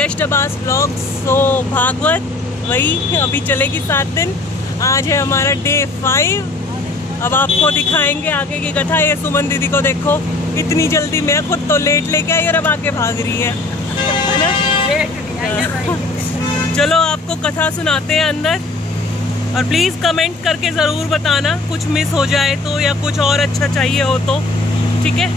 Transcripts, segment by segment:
यश Dabas blogs. तो भागवत वही अभी चलेगी 7 दिन। आज है हमारा डे 5। अब आपको दिखाएंगे आगे की कथा। ये सुमन दीदी को देखो, इतनी जल्दी, मैं खुद तो लेट लेके आई और अब आके भाग रही है ना। चलो आपको कथा सुनाते हैं अंदर, और प्लीज कमेंट करके जरूर बताना कुछ मिस हो जाए तो, या कुछ और अच्छा चाहिए हो तो, ठीक है।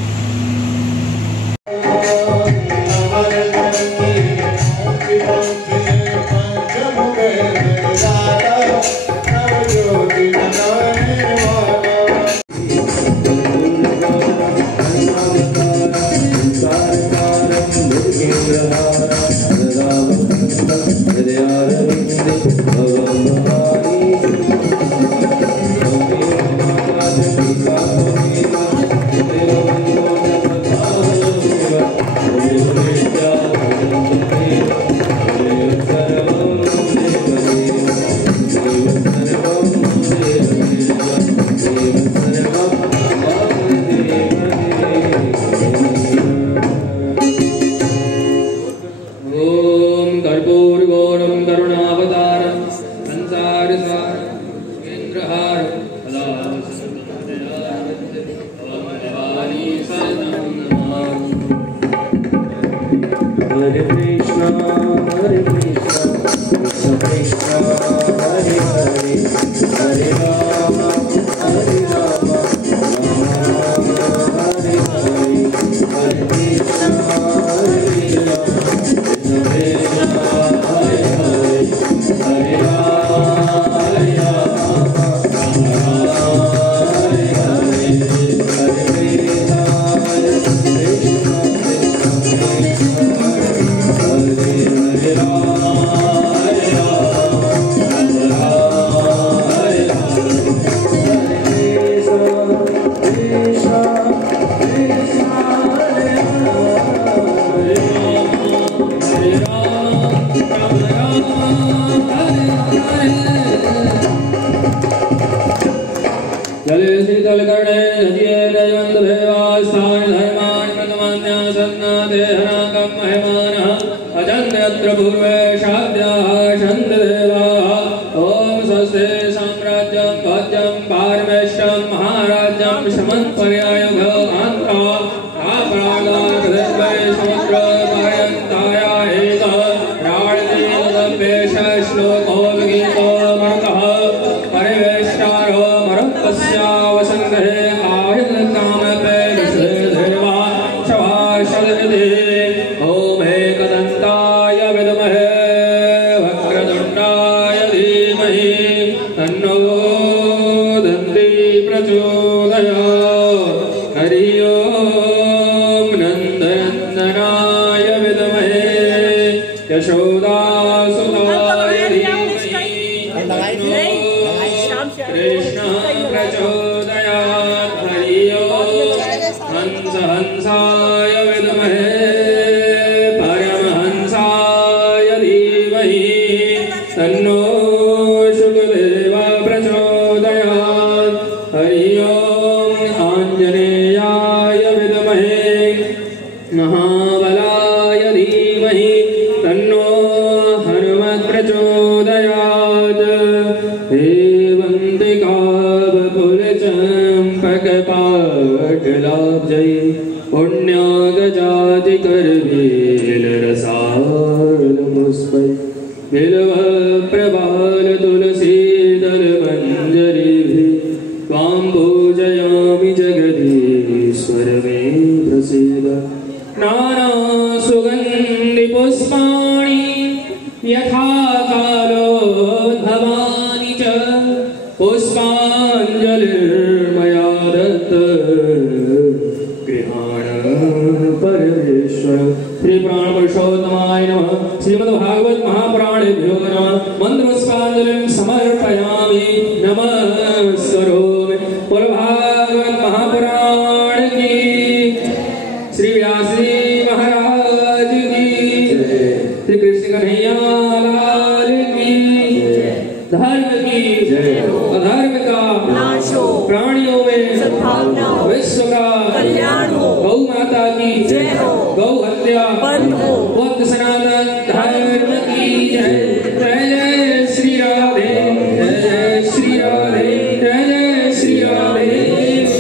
विश्व का कल्याण हो, गौ माता की जय हो, गौ हत्या बंद हो, बुद्ध सनातन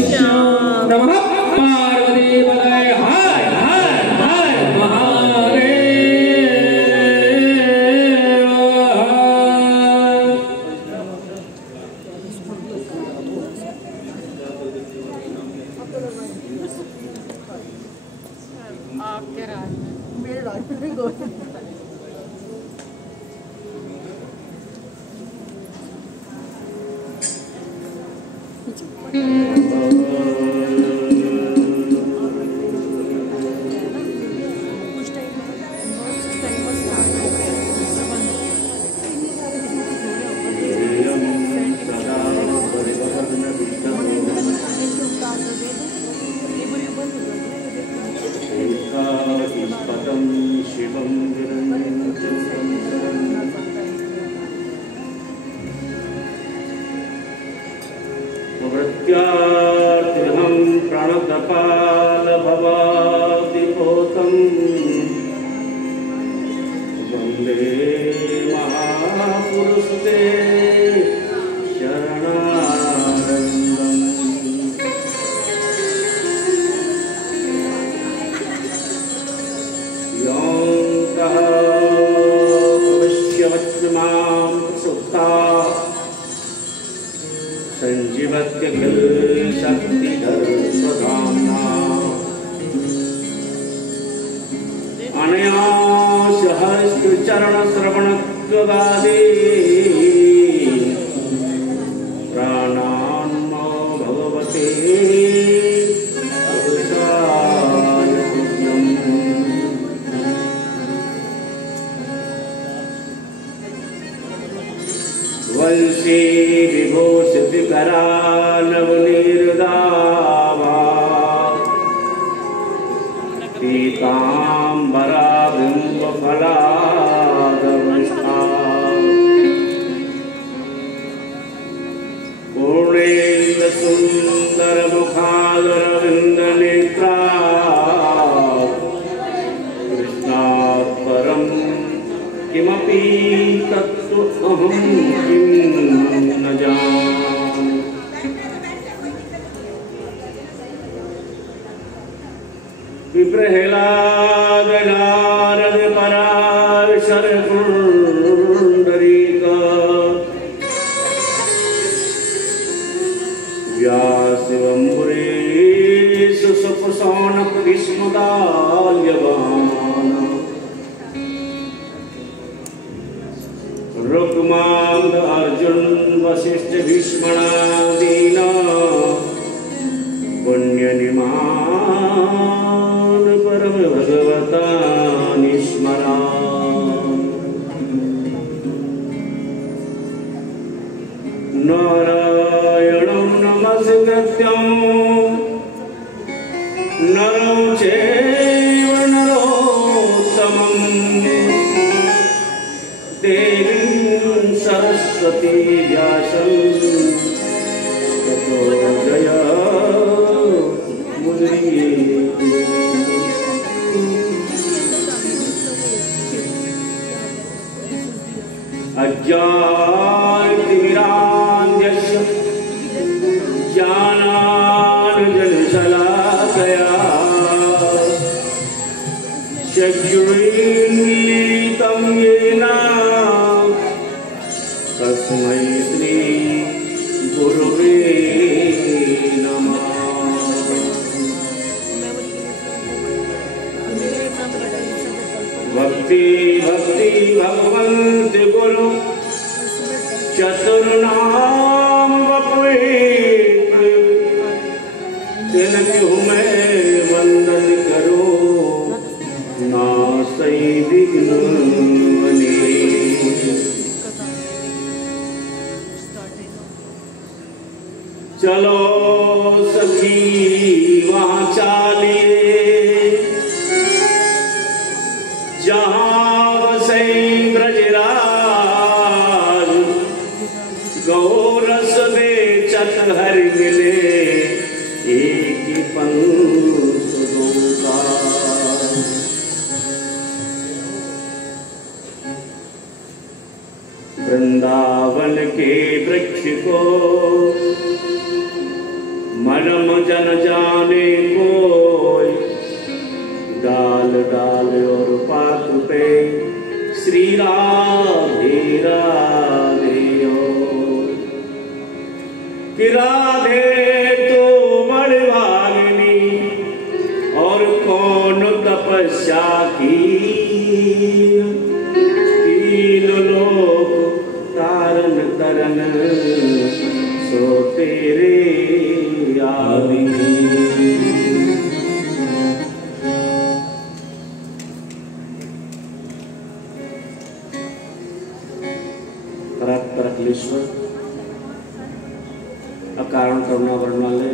श्याम। नमः पार्वती पतये हर हर हर महादेव। आपके राज में मेरे राज में गो प्रत्यार्थहं प्रणतपाल भवादिपोतं वन्दे महापुरुषते शरणानन्दम्। योऽन्तः भविष्यवत्मां सुप्ता संजीवत्यखिल शक्तिधर स्वधाम्ना अनया सहस्रचरण श्रवणत्वगादि प्राणान्मो भगवते पुरुषाय तुभ्यम्। वंशी विभूषितकरा नवनीर्दावा पीताम्बरा बिम्बफलादंस्था पूर्णेन्द्र सुंदर मुखादरविन्दनेत्रा कृष्णात् परं किमपि तत्त्वमहं किं न जाने। विप्रहलाद नारद पराशर पुंडरीक व्यास अम्बरीश सुपसौनक विस्मदाल्यवान रुक्मांग अर्जुन वशिष्ठ भीष्मणादीन पुण्यनिमान परम भगवता निस्मरा। नारायणं नमस्कृत्यं नरं चैव नरोत्तमं देवीं सरस्वती व्यासं ततो जयमुदीरये। अज्ञानतिमिरान्धस्य ज्ञानाञ्जनशलाकया चक्षुरुन्मीलितं येन तस्मै श्री गुरुवे नमः। भक्ति भक्ति भगवन्त गुरु चतुर्नाम वपुत्र तिनकु मैं वंदन करो नासै विघ्न अनेक। चलो सखी वहाँ चालिए जहाँ बसे ब्रजराज गौरस दे चत हरि मिले एक ही पंथ दो का। वृंदावन के वृक्ष को भरम जन जाने कोई, डाल डाल और पात पे श्री राधे राधे कि राधे तो बड़ भागिनी और कौन तपस्या की, तीन लोग तारन तरन सो तेरे आदि। परकलेश्वर अकारण करुणा वर्णालय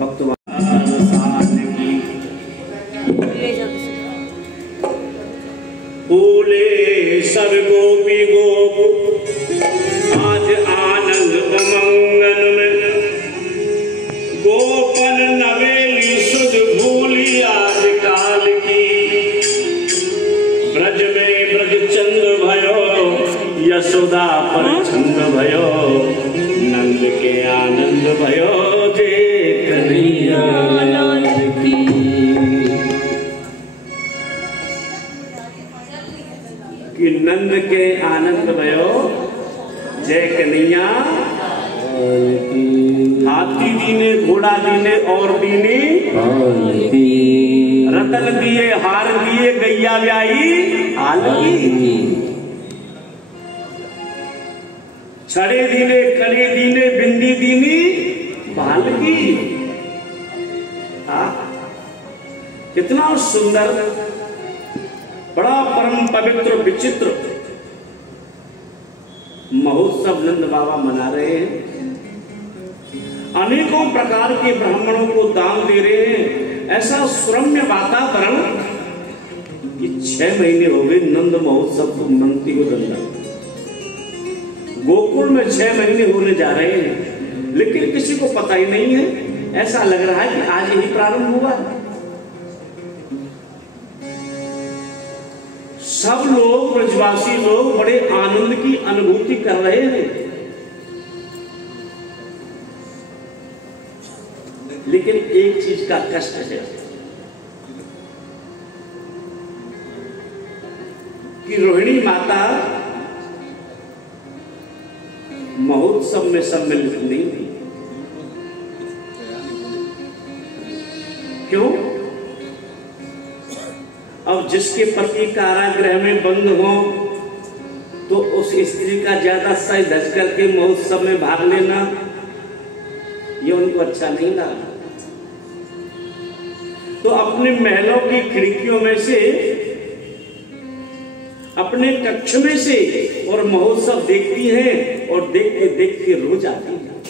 भक्तवान की फूले सब गोपी गोप आज आनंद मंगन में, गोपन नवेली सुध भूली आज काल की, ब्रज में ब्रज चंद भयो यशोदा पर छंद भयो, नंद के आनंद भयो जे कन्हैया लाल की। कि नंद के आनंद भयो जय कन्हैया, हाथी दीने घोड़ा दीने और दीने, रतन दिए हार दिए गैया ब्याई हाल की, छड़े दीने कले दीने बिंदी दीनी बाल की। कितना सुंदर, बड़ा परम पवित्र विचित्र महोत्सव नंद बाबा मना रहे हैं। अनेकों प्रकार के ब्राह्मणों को दान दे रहे हैं। ऐसा सुरम्य वातावरण कि 6 महीने हो गए नंद महोत्सव को मनती को दंडा। गोकुल में 6 महीने होने जा रहे हैं, लेकिन किसी को पता ही नहीं है। ऐसा लग रहा है कि आज ही प्रारंभ हुआ। सब लोग, ब्रजवासी लोग बड़े आनंद की अनुभूति कर रहे हैं, लेकिन एक चीज का कष्ट है कि रोहिणी माता महोत्सव में सम्मिलित नहीं थी। क्यों? अब जिसके पति कारागृह में बंद हो तो उस स्त्री का ज्यादा सज धज करके महोत्सव में भाग लेना ये उनको अच्छा नहीं लगा। तो अपने महलों की खिड़कियों में से, अपने कक्ष में से और महोत्सव देखती हैं और देखते देखते रो जाती हैं।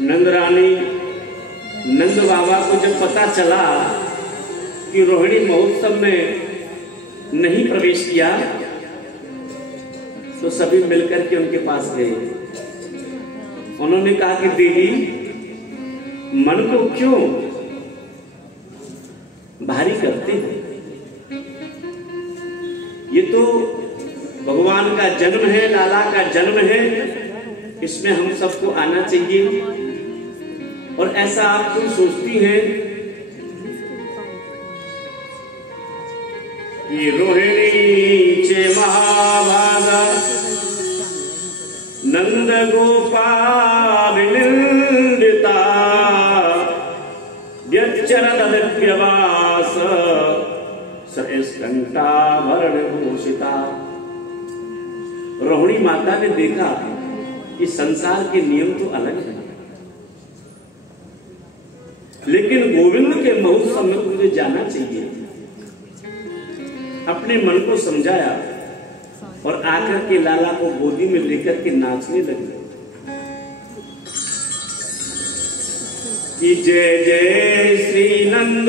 नंद रानी नंद बाबा को जब पता चला कि रोहिणी महोत्सव में नहीं प्रवेश किया तो सभी मिलकर के उनके पास गए। उन्होंने कहा कि देवी, मन को क्यों भारी करते हैं? ये तो भगवान का जन्म है, लाला का जन्म है, इसमें हम सबको आना चाहिए। और ऐसा आप क्यों सोचती हैं कि रोहिणी चे महाभागा नंद गोपालिता व्यचरदव्यवास स्कंठाभरण भूषिता। रोहिणी माता ने देखा कि संसार के नियम तो अलग है, लेकिन गोविंद के महोत्सव में मुझे जाना चाहिए। अपने मन को समझाया और आकर के लाला को गोदी में लेकर के नाचने लगे कि जय जय श्री नंद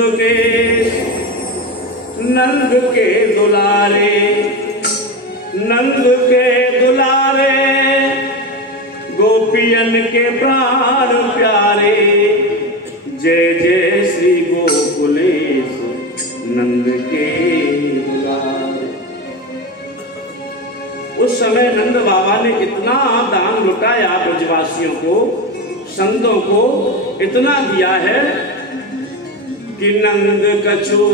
के दुलारे, नंद के दुलारे, गोपियन के प्राण प्यारे, जय जय श्री गोकुलेश नंद के दुलारे। उस समय समय नंद बाबा ने इतना दान लुटाया ब्रजवासियों को, संतों को इतना दिया है कि नंद कछु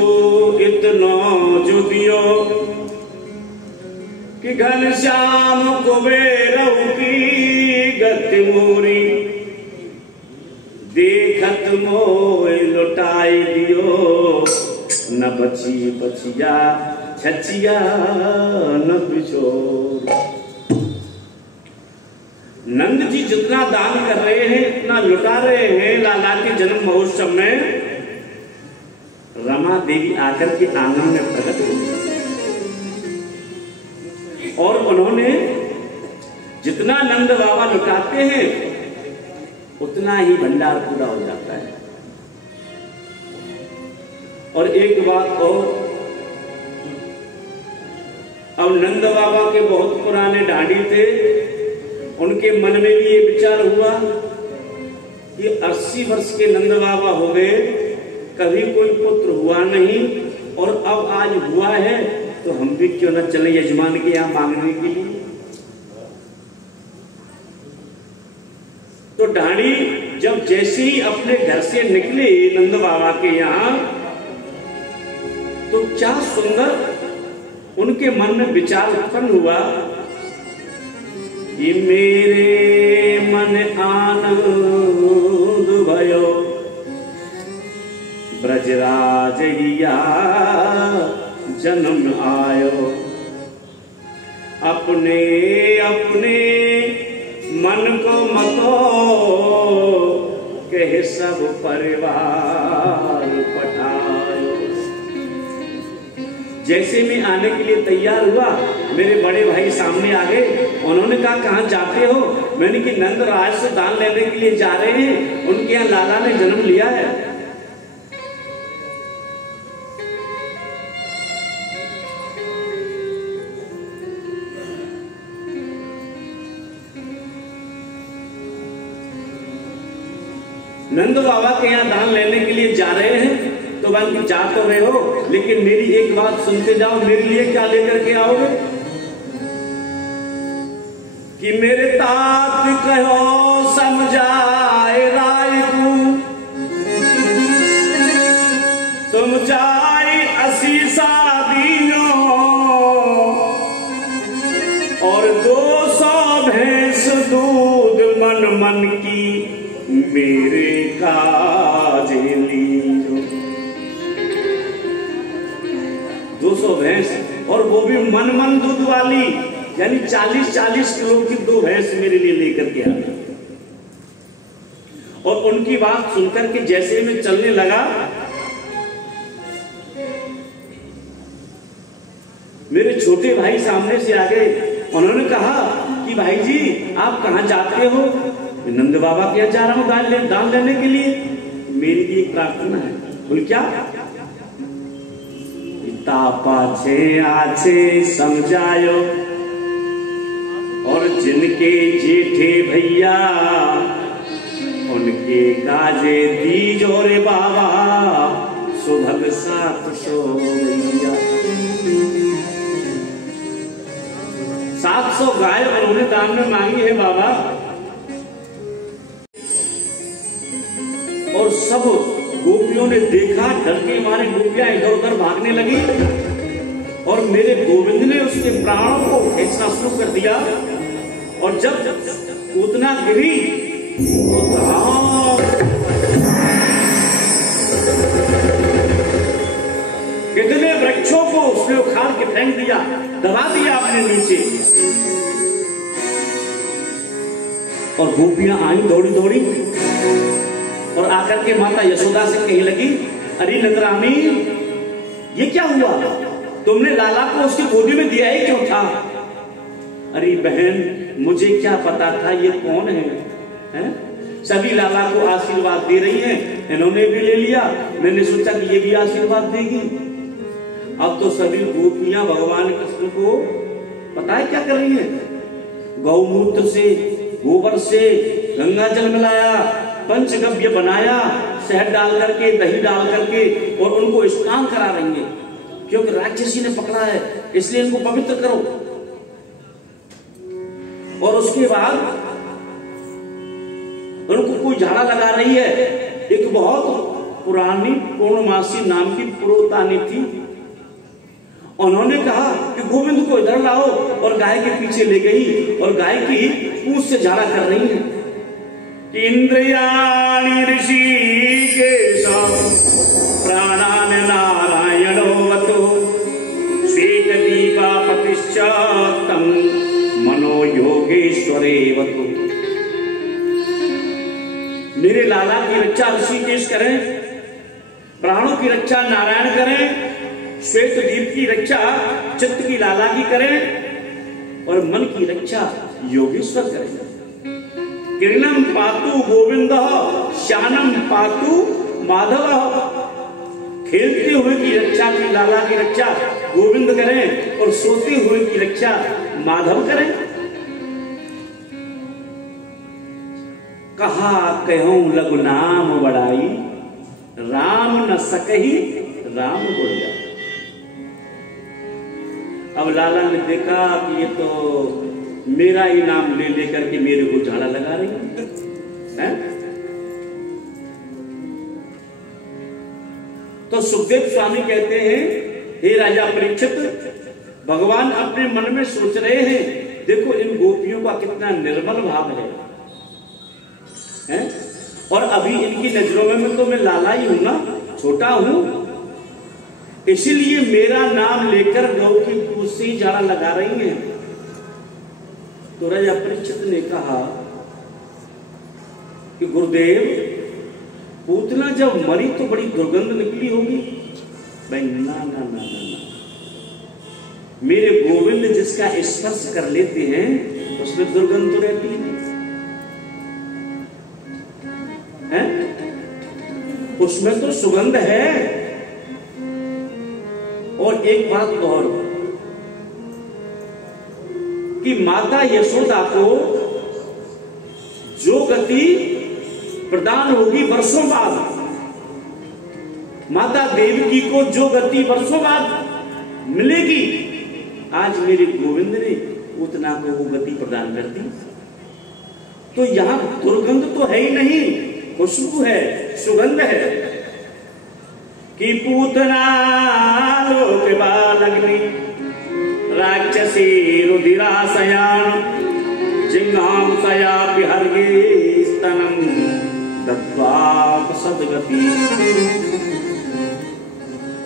इतना जो दियो कि घनश्याम कुबेरऊ की गति मोरी देखत मोय लुटाई दियो न बची बचिया छचिया न बिछोर। नंद जी जितना दान कर रहे हैं, इतना लुटा रहे हैं लाला के जन्म महोत्सव में। रमा देवी आकर के आंगन में प्रकट हुई और उन्होंने जितना नंद बाबा लुटाते हैं उतना ही भंडार पूरा हो जाता है। और एक बात और, अब नंद बाबा के बहुत पुराने ढाडी थे, उनके मन में भी ये विचार हुआ कि 80 वर्ष के नंद बाबा हो गए, कभी कोई पुत्र हुआ नहीं और अब आज हुआ है तो हम भी क्यों न चले यजमान के यहाँ मांगने के लिए। तो ढाडी जब जैसे ही अपने घर से निकले नंद बाबा के यहाँ, तो क्या सुंदर उनके मन में विचार उत्पन्न हुआ कि मेरे मन आनंद भयो ब्रजराज हिया जन्म आयो। अपने अपने मन को मतो कह सब परिवार पठायो। जैसे मैं आने के लिए तैयार हुआ, मेरे बड़े भाई सामने आ गए। उन्होंने कहा कहाँ जाते हो? मैंने कि नंद राज से दान लेने के लिए जा रहे हैं, उनके यहाँ लाला ने जन्म लिया है। नंद बाबा के यहाँ दान लेने के लिए जा रहे हैं, तो बल्कि जा तो रहे हो, लेकिन मेरी एक बात सुनते जाओ। मेरे लिए क्या लेकर के आओगे? कि मेरे तात कहो समझाए राय को, तुम जाए असीसा दीनो और 200 भैंस दूध मन मन की मेरे काजे लीजो। 200 भैंस, और वो भी मन मन दूध वाली, यानी 40-40 किलो की 2 भैंस मेरे लिए लेकर के आ गए। और उनकी बात सुनकर के जैसे मैं चलने लगा, मेरे छोटे भाई सामने से आ गए। उन्होंने कहा कि भाई जी आप कहाँ जाते हो? नंद बाबा के यहाँ जा रहा हूँ दान लेने के लिए। मेरी भी एक प्रार्थना है। बोल क्या? पाछे आछे समझायो और जिनके जेठे भैया उनके काजे दीजो रे बाबा, सुभग 700 भैया। 700 गाय उन्होंने दान में मांगी है बाबा। और सब गोपियों ने देखा, डर के मारे गोपियां इधर उधर भागने लगी और मेरे गोविंद ने उसके प्राणों को खींचना शुरू कर दिया। और जब उतना गिरी तो कितने वृक्षों को उसने उखाड़ के फेंक दिया, दबा दिया अपने नीचे। और गोपियां आई दौड़ी दौड़ी और आकर के माता यशोदा से कहने लगी, अरे नंदरानी ये क्या हुआ? तुमने लाला को उसकी गोदी में दिया ही क्यों था? अरे बहन मुझे क्या पता था ये कौन है? सभी लाला को आशीर्वाद दे रही हैं, इन्होंने भी ले लिया, मैंने सोचा कि ये भी आशीर्वाद देगी। अब तो सभी गोपियां भगवान कृष्ण को पता है क्या कर रही है? गौमूत्र से, गोबर से गंगा जल मिलाया, पंचगव्य बनाया, शहद डाल करके, दही डाल करके और उनको स्नान करा रही है, क्योंकि राक्षसी ने पकड़ा है, इसलिए इनको पवित्र करो। और उसके बाद उनको कोई झाड़ा लगा रही है। एक बहुत पुरानी पूर्णमासी नाम की पुरोहितानी थी। उन्होंने कहा कि गोविंद को इधर लाओ, और गाय के पीछे ले गई और गाय की पूंछ से झाड़ा कर रही है कि इंद्रियाणि ऋषिकेश प्राणान नारायणोवतो श्वेत दीपा प्रतिष्ठातं मनो योगेश्वरेवतो। मेरे लाला की रक्षा ऋषिकेश करें, प्राणों की रक्षा नारायण करें, श्वेत दीप की रक्षा चित्त की लाला की करें, और मन की रक्षा योगेश्वर करें। किरणम पातु गोविंद श्यानम पातु माधव। खेलते हुए की रक्षा की लाला की रक्षा गोविंद करें, और सोते हुए की रक्षा माधव करें। कहा कहूं लघु नाम बड़ाई, राम न सकही राम गुण गाई। अब लाला ने देखा कि ये तो मेरा ही नाम ले लेकर के मेरे को झाड़ा लगा रही है। तो सुखदेव स्वामी कहते हैं, हे राजा परीक्षित, भगवान अपने मन में सोच रहे हैं, देखो इन गोपियों का कितना निर्मल भाव है? और अभी इनकी नजरों में तो मैं लाला ही हूं ना, छोटा हूं, इसीलिए मेरा नाम लेकर गौ की पूंछ से ही झाड़ा लगा रही हैं। तो राजा परीक्षित ने कहा कि गुरुदेव, पूतना जब मरी तो बड़ी दुर्गंध निकली होगी। भाई ना ना ना ना ना, मेरे गोविंद जिसका स्पर्श कर लेते हैं उसमें दुर्गंध तो रहती है? उसमें तो सुगंध है। और एक बात और, कि माता यशोदा को जो गति प्रदान होगी वर्षों बाद, माता देवकी को जो गति वर्षों बाद मिलेगी, आज मेरे गोविंद ने पूतना को वो गति प्रदान कर दी। तो यहां दुर्गंध तो है ही नहीं, खुशबू है, सुगंध है। कि पूतना लोक बालग्नि राक्षसी रुधिराशयान जिंगांसया विहर्गे स्तनम दत्वा सद्गति।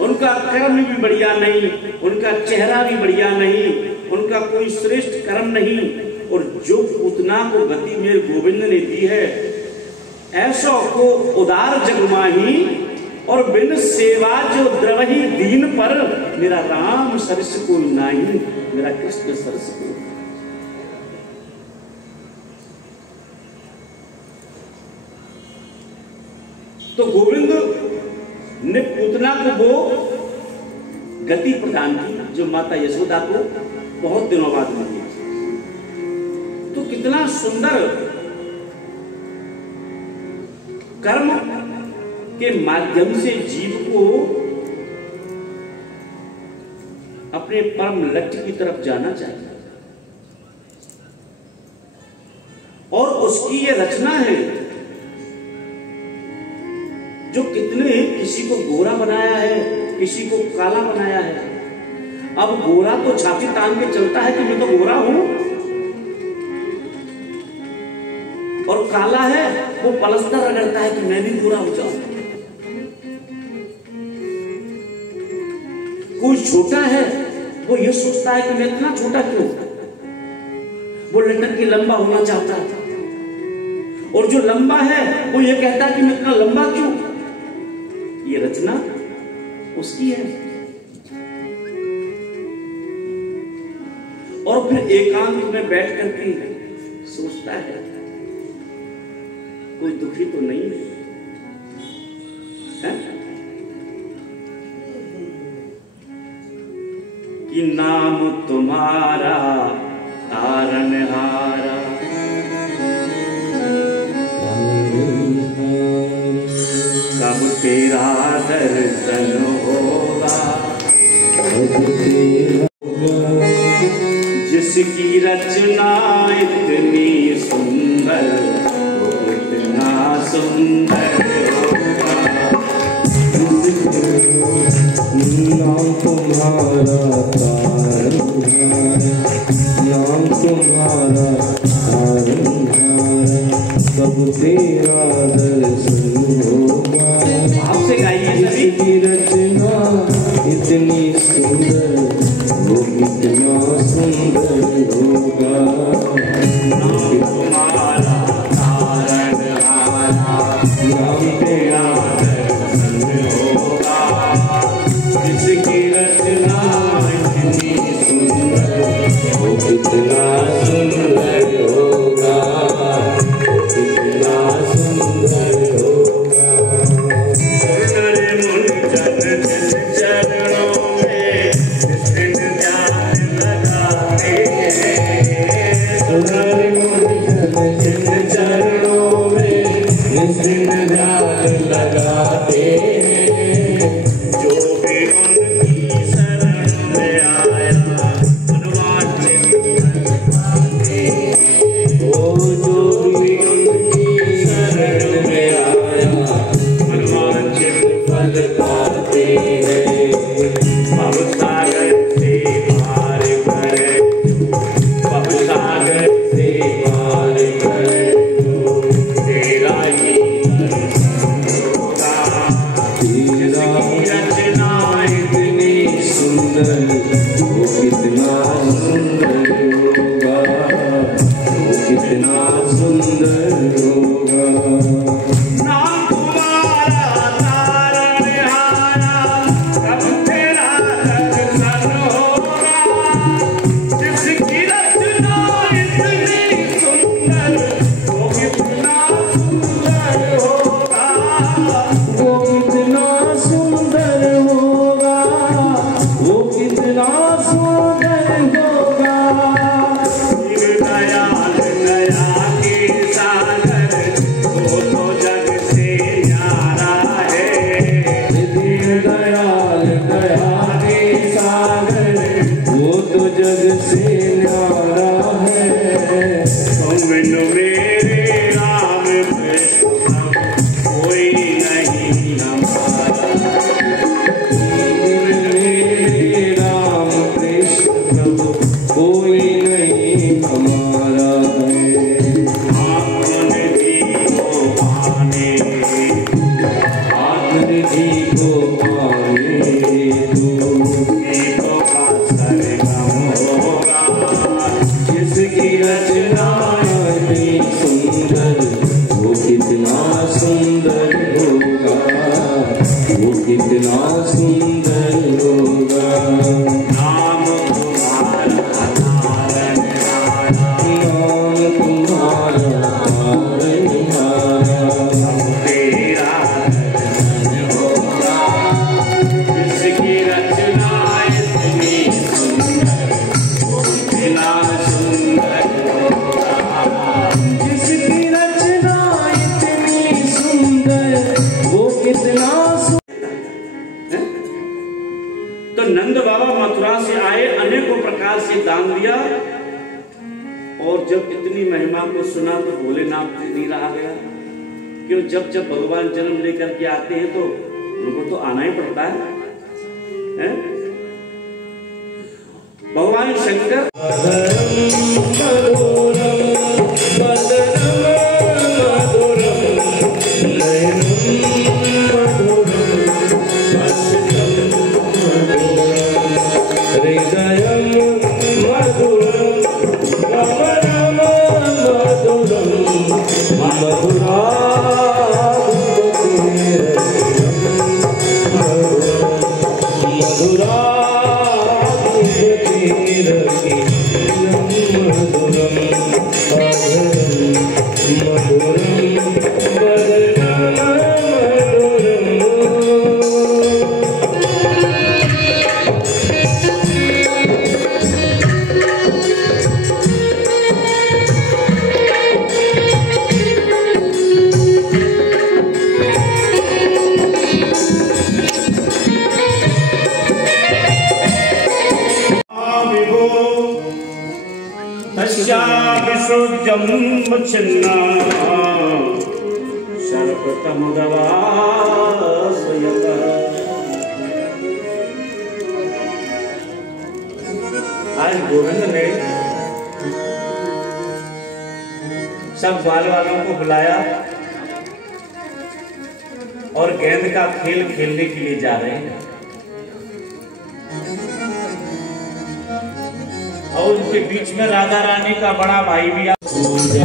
उनका कर्म भी बढ़िया नहीं, उनका चेहरा भी बढ़िया नहीं, उनका कोई श्रेष्ठ कर्म नहीं, और जो पूतना को गति मेरे गोविंद ने दी है, ऐसो को उदार जगमाही और बिन सेवा जो द्रवही दीन पर, मेरा राम सरस को नाही, मेरा कृष्ण सरस को। तो गोविंद ने पूतना को वो गति प्रदान की जो माता यशोदा को बहुत दिनों बाद मिली। तो कितना सुंदर कर्म के माध्यम से जीव को अपने परम लक्ष्य की तरफ जाना चाहिए। और उसकी ये रचना है जो कितने, किसी को गोरा बनाया है, किसी को काला बनाया है। अब गोरा तो छाती तान के चलता है कि मैं तो गोरा हूं, और काला है वो पलस्तर रगड़ता है कि मैं भी गोरा हो जाऊं। कोई छोटा है वो ये सोचता है कि मैं इतना छोटा क्यों, वो लटक के लंबा होना चाहता है। और जो लंबा है वो ये कहता है कि मैं इतना लंबा क्यों। ये रचना उसकी है। और फिर एकांत में बैठ करके सोचता है कोई दुखी तो नहीं है, है? कि नाम तुम्हारा तारनहारा, कब तेरा दर्शन होगा, जिसकी रचना जब तेरा दर्शन होगा। आपसे गाइए सभी। इसकी रचना इतनी सुंदर, वो कितना सुंदर होगा। तुम्हारा तारणहारा, नाम तेरा दर्शन होगा। जिसकी रचना इतनी सुंदर, वो कितना सुंदर होगा, कितना सुंदर होगा। चरणों में निस्सिन ध्यान लगाते जिन चरणों में निस्सिन ध्यान लगाते हैं, जो भी उनकी शरण में आया अनुवांचित वो जो भी उनकी शरण में आया अनुवांचित फल पाते हैं। भवसागर से पार करे, भवसागर से पार करे तेरा ही होगा। तेरा रचना इतनी सुंदर, वो कितना सुंदर होगा, वो कितना सुंदर होगा। नाम तुम्हारा तारणहारा, तब तेरा दर्शन होगा। जिसकी रचना इतनी सुंदर, वो कितना सुंदर होगा। वो कितना सुंदर होगा, वो कितना सुंदर होगा। दयाल दया के सागर, वो तो जग से न्यारा है। दीन दयाल दया के सागर, वो तो जग से न्यारा है। तुम बिनु मेरे राम कृष्ण कोई नहीं हमारा। मेरे राम कृष्ण प्रभु कोई नहीं हमारा है। आत्मनिधि को पाने, आत्मनिधि को पाने तो गीतों का सरगम होगा। जिसकी रचना इतनी सुंदर, वो कितना सुंदर होगा, वो कितना सुंदर होगा। नाम तुम्हारा तारणहारा, नाम तुम्हारा तारणहारा, तेरा दर्शन होगा। जिसकी रचना इतनी सुंदर, वो कितना सुंदर होगा। जिसकी रचना इतनी सुंदर, वो कितना तो नंद बाबा मथुरा से आए, अनेकों प्रकार से दान दिया, और जब इतनी महिमा को सुना तो भोलेनाथ नहीं रहा गया। क्यों, जब जब भगवान जन्म लेकर के आते हैं तो उनको तो आना ही पड़ता है? भगवान शंकर छिन्ना सर्वतम गवासयत। आज गोविंद ने सब ग्वाल वालों को बुलाया और गेंद का खेल खेलने के लिए जा रहे हैं। और उनके बीच में राधा रानी का बड़ा भाई भी पूजा